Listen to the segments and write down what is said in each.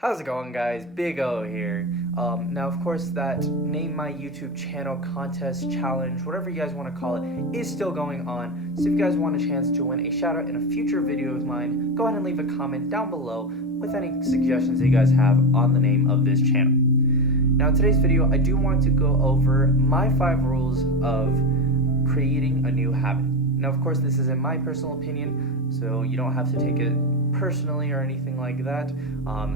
How's it going, guys? Big O here. Now, of course, that Name My YouTube Channel contest, challenge, whatever you guys want to call it, is still going on. So if you guys want a chance to win a shout out in a future video of mine, go ahead and leave a comment down below with any suggestions that you guys have on the name of this channel. Now, in today's video, I do want to go over my 5 rules of creating a new habit. Now, of course, this is in my personal opinion, so you don't have to take it personally or anything like that.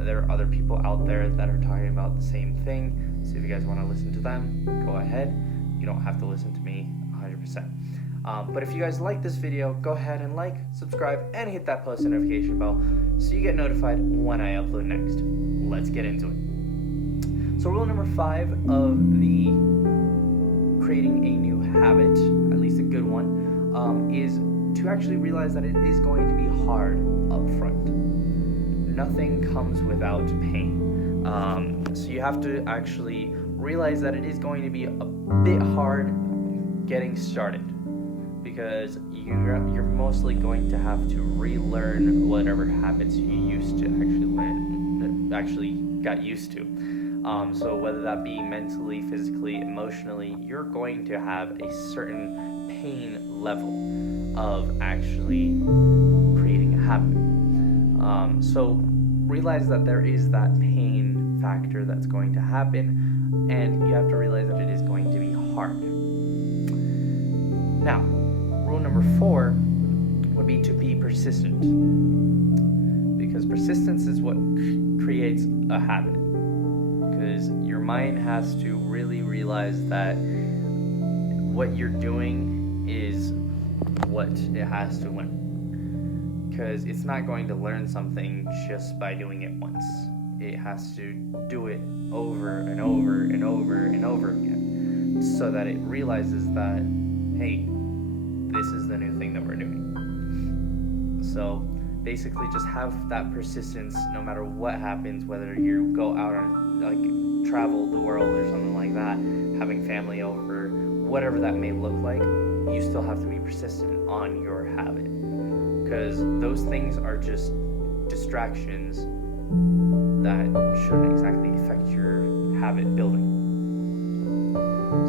There are other people out there that are talking about the same thing, so if you guys want to listen to them, go ahead. You don't have to listen to me 100%. But if you guys like this video, go ahead and like, subscribe, and hit that post notification bell so you get notified when I upload next. Let's get into it. So rule number 5 of the creating a new habit, at least a good one, is to actually realize that it is going to be hard up front. Nothing comes without pain. So you have to actually realize that it is going to be a bit hard getting started, because you're mostly going to have to relearn whatever habits you used to actually got used to. So whether that be mentally, physically, emotionally, you're going to have a certain pain level of actually creating a habit. So realize that there is that pain factor that's going to happen, and you have to realize that it is going to be hard. Now, rule number 4 would be to be persistent, because persistence is what creates a habit. Because your mind has to really realize that what you're doing is what it has to learn. Because it's not going to learn something just by doing it once. It has to do it over and over and over and over again, so that it realizes that, hey, this is the new thing that we're doing. So basically just have that persistence no matter what happens, whether you go out on travel the world or something like that, having family over, whatever that may look like, you still have to be persistent on your habit, because those things are just distractions that shouldn't exactly affect your habit building.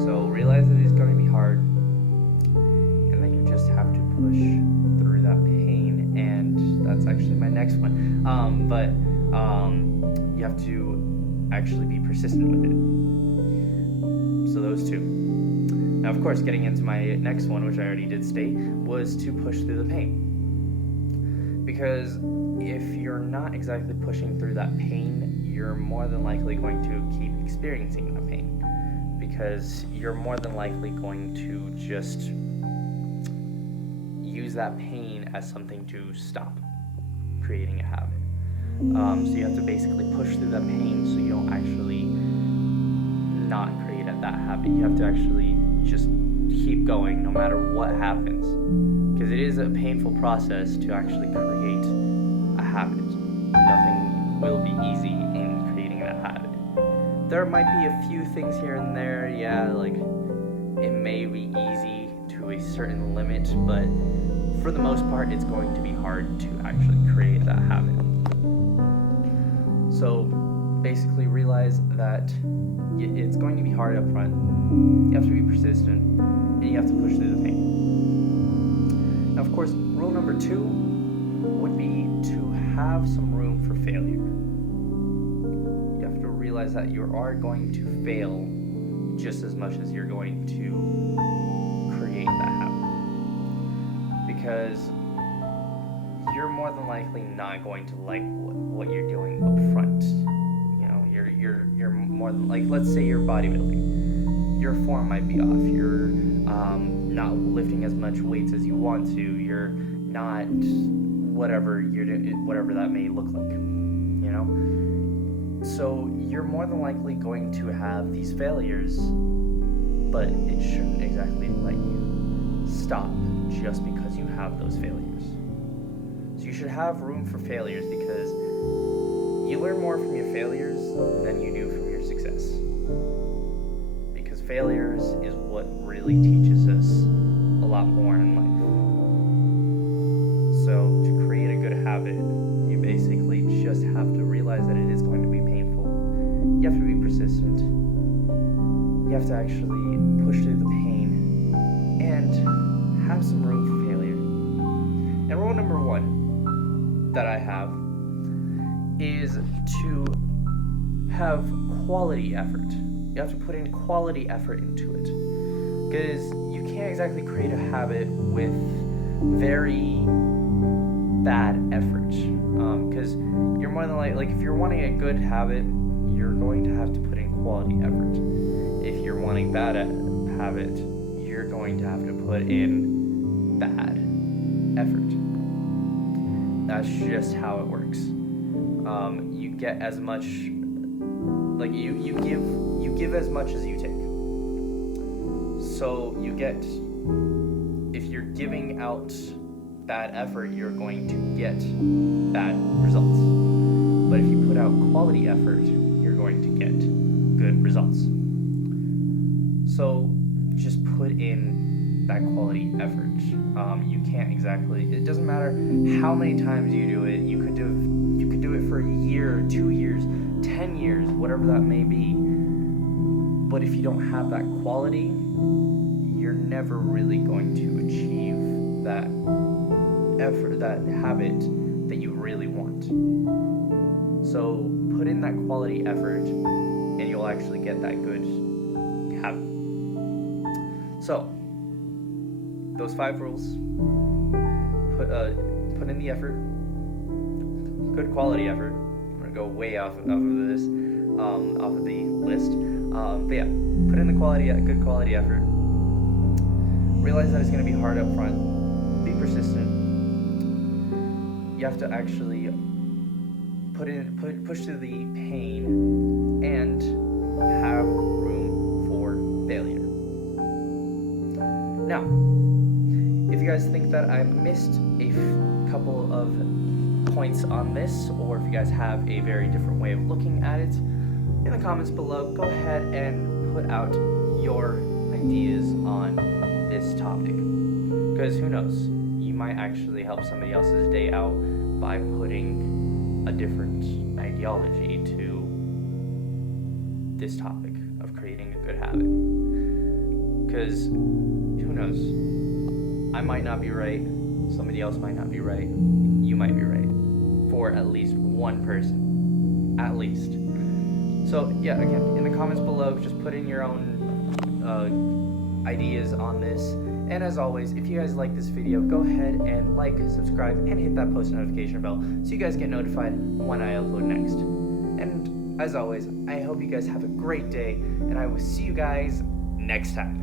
So realize that it's going to be hard, and that you just have to push through that pain, and that's actually my next one. You have to actually be persistent with it. So those two. Now, of course, getting into my next one, which I already did state, was to push through the pain. Because if you're not exactly pushing through that pain, you're more than likely going to keep experiencing the pain. Because you're more than likely going to just use that pain as something to stop creating a habit. So you have to basically push through that pain so you don't actually not create that habit. You have to actually just keep going no matter what happens, because it is a painful process to actually create a habit. Nothing will be easy in creating that habit. There might be a few things here and there, like it may be easy to a certain limit, but for the most part it's going to be hard to actually create that habit. So basically realize that it's going to be hard up front. You have to be persistent, and you have to push through the pain. Now, of course, rule number 2 would be to have some room for failure. You have to realize that you are going to fail just as much as you're going to create that habit. Because you're more than likely not going to like what you're doing up front. You're more than, let's say you're bodybuilding. Your form might be off. You're not lifting as much weights as you want to. You're not whatever you're doing, whatever that may look like. So you're more than likely going to have these failures, but it shouldn't exactly let you stop just because you have those failures. So you should have room for failures, because you learn more from your failures than you do from your success. Because failures is what really teaches us a lot more in life. So to create a good habit, you basically just have to realize that it is going to be persistent. You have to actually push through the pain and have some room for failure. And rule number 1 that I have is to have quality effort. You have to put in quality effort into it, because you can't exactly create a habit with very bad effort, because you're more than like if you're wanting a good habit, you're going to have to put in quality effort. If you're wanting bad habit, you're going to have to put in bad effort. That's just how it works. You get as much, like you give as much as you take. So you get, if you're giving out bad effort, you're going to get bad results. But if you put out quality effort, you're going to get good results. So just put in that quality effort. You can't exactly, it doesn't matter how many times you do it. You could do it for a year, 2 years, 10 years, whatever that may be. But if you don't have that quality, you're never really going to achieve that effort, that habit that you really want. So put in that quality effort and you'll actually get that good habit. So those 5 rules: put in the effort, good quality effort. I'm gonna go way off of this, off of the list. But yeah, put in the good quality effort. Realize that it's gonna be hard up front. Be persistent. You have to actually push through the pain and have room for failure. Now, if you guys think that I missed a couple of points on this, or if you guys have a very different way of looking at it, in the comments below, go ahead and put out your ideas on this topic. Because who knows, you might actually help somebody else's day out by putting a different ideology to this topic of creating a good habit. Because who knows, I might not be right, somebody else might not be right, you might be right, for at least one person, at least. So yeah, again, in the comments below, just put in your own ideas on this. And as always, if you guys like this video, go ahead and like, subscribe, and hit that post notification bell so you guys get notified when I upload next. And as always, I hope you guys have a great day, and I will see you guys next time.